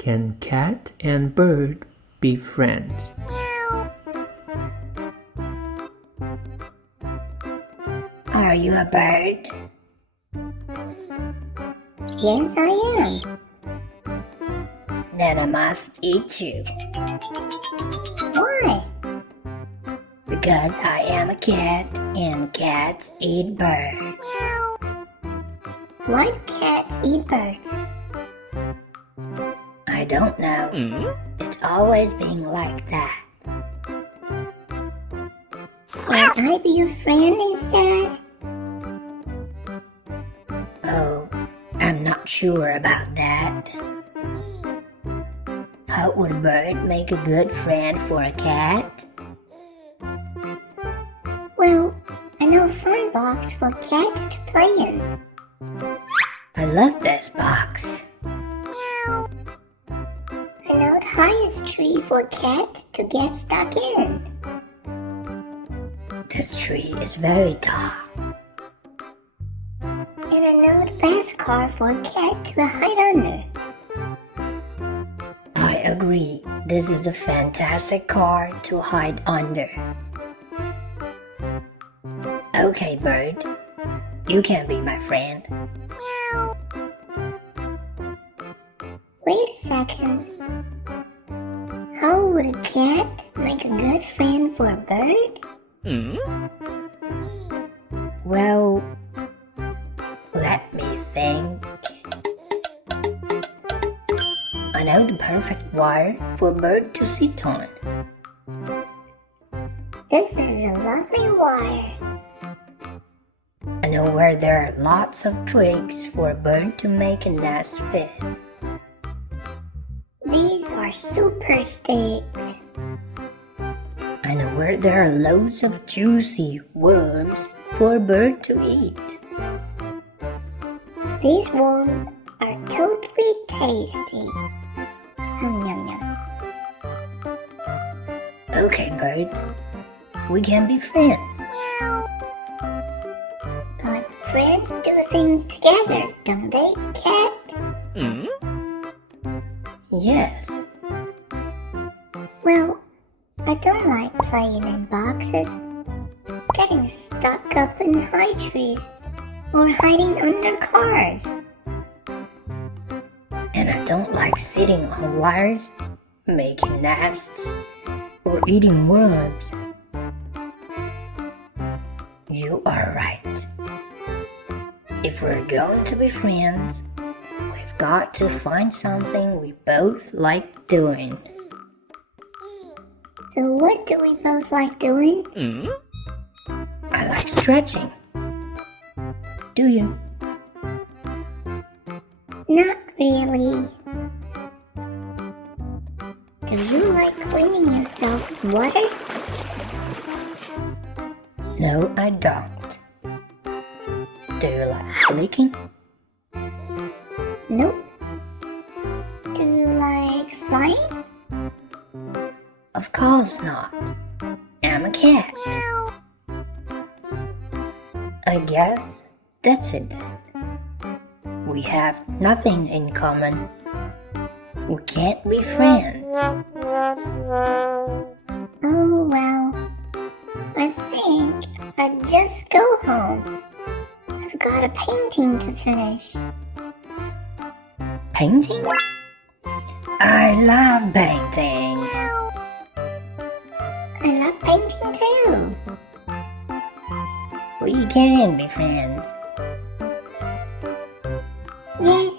Can cat and bird be friends? Are you a bird? Yes, I am. Then I must eat you. Why? Because I am a cat and cats eat birds. Why do cats eat birds? I don't know. It's always been like that. Can I be your friend instead? Oh, I'm not sure about that. How would a bird make a good friend for a cat? Well, I know a fun box for cats to play in. I love this box. I know the highest tree for a cat to get stuck in. This tree is very tall. And I know the best car for a cat to hide under. I agree. This is a fantastic car to hide under. Okay, bird. You can be my friend. Wait a second. How would a cat make a good friend for a bird? Well, let me think. I know the perfect wire for a bird to sit on. This is a lovely wire. I know where there are lots of twigs for a bird to make a nest with. These are super sticks. I know where there are loads of juicy worms for a bird to eat. These worms are totally tasty. Yum, yum, yum. Okay, bird. We can be friends. But friends do things together, don't they, cat? Yes. Well, I don't like playing in boxes, getting stuck up in high trees, or hiding under cars. And I don't like sitting on wires, making nests, or eating worms. You are right. If we're going to be friends, we've got to find something we both like doing. So what do we both like doing? I like stretching. Do you? Not really. Do you like cleaning yourself with water? No, I don't. Do you like licking? Nope. Do you like flying? Of course not. I'm a cat. I guess that's it then. We have nothing in common. We can't be friends. Oh well. I think I'd just go home. I've got a painting to finish. Painting? I love painting. I love painting too. We can be friends. Yeah.